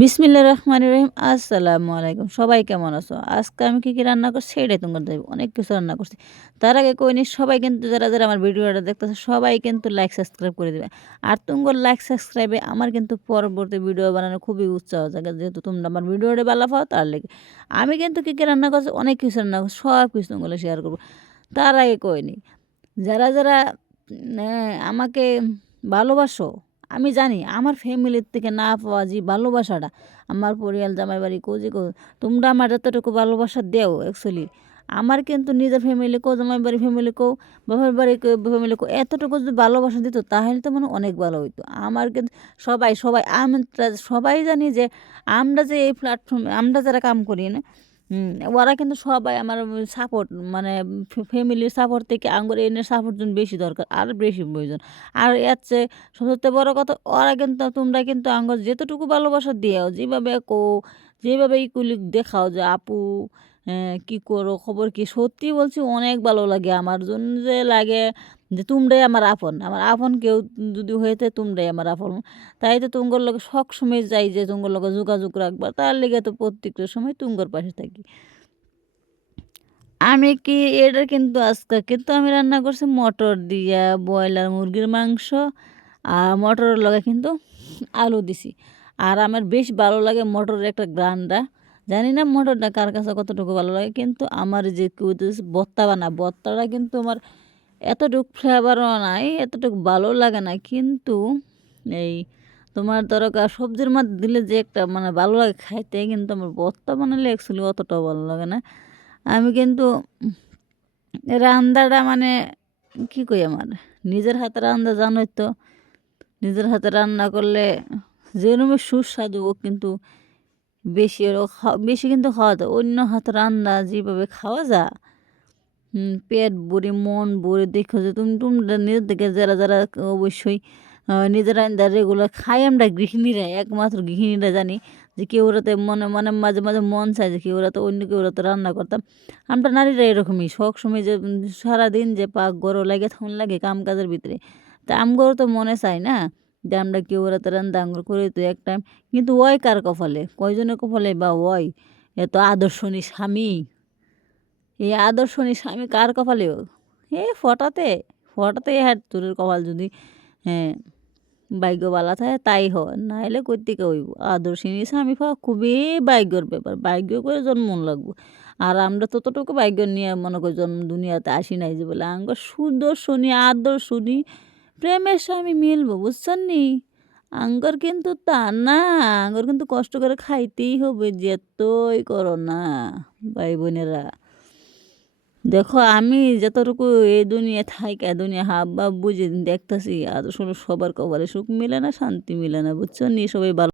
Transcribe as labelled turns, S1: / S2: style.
S1: বিসমিল্লা রহমান রহিম। আসসালামু আলাইকুম। সবাই কেমন আছো? আজকে আমি কী কী রান্না করছি সেটাই তোমার দেবো অনেক কিছু রান্না করছি। তার আগে কইনি সবাই কিন্তু যারা যারা আমার ভিডিওটা দেখতেছে, সবাই কিন্তু লাইক সাবস্ক্রাইব করে দেবে। আর তোমার লাইক সাবস্ক্রাইবে আমার কিন্তু পরবর্তী ভিডিও বানানো খুবই উৎসাহ জায়গা যেহেতু তোমরা আমার ভিডিওটা ভালো পাও, তার লেগে। আমি কিন্তু কী কী রান্না করছি, অনেক কিছু রান্না করছি, সব কিছু তোমাগুলো শেয়ার করব। তার আগে কইনি যারা যারা আমাকে ভালোবাসো আমি জানি আমার ফ্যামিলির থেকে না পাওয়া যে ভালোবাসাটা, আমার পরিয়াল জামাই বাড়ি কো যে তোমরা আমার যতটুকু ভালোবাসা দেও অ্যাকচুয়ালি আমার কিন্তু নিজের ফ্যামিলি কো জামাই বাড়ি ফ্যামিলি কো বাবার বাড়ি ফ্যামিলি কো, এতটুকু যদি ভালোবাসা দিত, তাহলে তো মানে অনেক ভালো হইতো। আমার কিন্তু সবাই সবাই, আমি সবাই জানি যে আমরা যে এই প্ল্যাটফর্মে আমরা যারা কাম করি না ওরা কিন্তু সবাই আমার সাপোর্ট মানে ফ্যামিলির সাপোর্ট থেকে আঙ্গুর এনে সাপোর্ট জন্য বেশি দরকার, আর বেশি প্রয়োজন। আর এর চেয়ে সবচেয়ে বড় কথা, ওরা কিন্তু, তোমরা কিন্তু আঙ্গুর যেতটুকু ভালোবাসা দিয়েও, যেভাবে কো যেভাবে ইকুলি দেখাও যে, আপু কি করো? খবর কি? সত্যি বলছি অনেক ভালো লাগে। আমার জন্য যে লাগে যে তোমরাই আমার আপন। আমার আপন কেউ যদি হয়েছে তোমরাই আমার আপন। তাই তো তুঙ্গর লোক সব সময় যাই যে তুঙ্গর লোক যোগাযোগ রাখবার তার লেগে তো প্রত্যেকটা সময় তুঙ্গর পাশে থাকি। আমি কি এটা কিন্তু আজকে কিন্তু আমি রান্না করছি মটর দিয়া, ব্রয়লার মুরগির মাংস। আর মটরের লগে কিন্তু আলু দিছি। আর আমার বেশ ভালো লাগে মটরের একটা গ্রানটা। জানি না মটরটা কার কাছে কতটুকু ভালো লাগে, কিন্তু আমার যে বত্তা বানা, বত্তাটা কিন্তু আমার এতটুকু ফ্লেভারও নাই, এতটুকু ভালো লাগে না, কিন্তু এই তোমার দরকার সবজির মধ্যে দিলে যে একটা মানে ভালো লাগে খাইতে, কিন্তু আমার বত্তা বানালে অ্যাকচুয়ালি অতটাও ভালো লাগে না। আমি কিন্তু রান্নাটা মানে কি কই আমার, নিজের হাতে রান্না জানোই তো, নিজের হাতে রান্না করলে যেরকম সুস্বাদু কিন্তু বেশি বেশি কিন্তু খাওয়া যায়। অন্য হাত রান্না যেভাবে খাওয়া যায় পেট ভরে, মন ভরে দেখো যে তুমি, তোমরা নিজের থেকে যারা যারা অবশ্যই নিজেরা রেগুলার খাই, আমরা গৃহিণীরা একমাত্র গৃহিণীরা জানি যে কেউ ওরাতে মনে মানে মাঝে মাঝে মন চায় যে কেউ ওরা তো, অন্য কেউ ওরা তো রান্না করতাম। আমরা নারীরা এরকমই সব সময় যে, সারাদিন যে পাক গরম লাগে, তখন লাগে কাম কাজের ভিতরে। তা আমগরও তো মনে চায় না। যে আমরা কেউ ওরাতে রান্না আঙ্গুর করে তো এক টাইম কিন্তু ওই কার কপালে? কয়জনের কপালে বা ওই? এত আদর্শনী স্বামী। এই আদর্শনী স্বামী কার কপালে এ ফটাতে ফটাতে হ্যাঁ তোর কপাল যদি হ্যাঁ ভাগ্যবালা থাকে তাই হয় নাহলে কর্তিকে হইব। আদর্শিনী স্বামী পাওয়া খুবই ভাগ্যর ব্যাপার, ভাগ্য করে জন্ম লাগবো। আর আমরা ততটুকু ভাগ্য নিয়ে মনে করি জন্ম দুনিয়াতে আসি নাই যে বলে, আঙ্গ সুদর্শনী, আদর্শনী প্রেমের স্বামী মিলবো, বুঝছেন? আঙ্গর কিন্তু তা না, আঙ্গর কিন্তু কষ্ট করে খাইতেই হবে, যেতই করো না ভাই বোনেরা দেখো, আমি যতটুকু এ দুনিয়া থাইকা দুনিয়া হাব বাব বুঝে দেখতেছি, আর সবার কবারে সুখ মিলে না, শান্তি মিলে না বুঝছ নি সবাই ভালো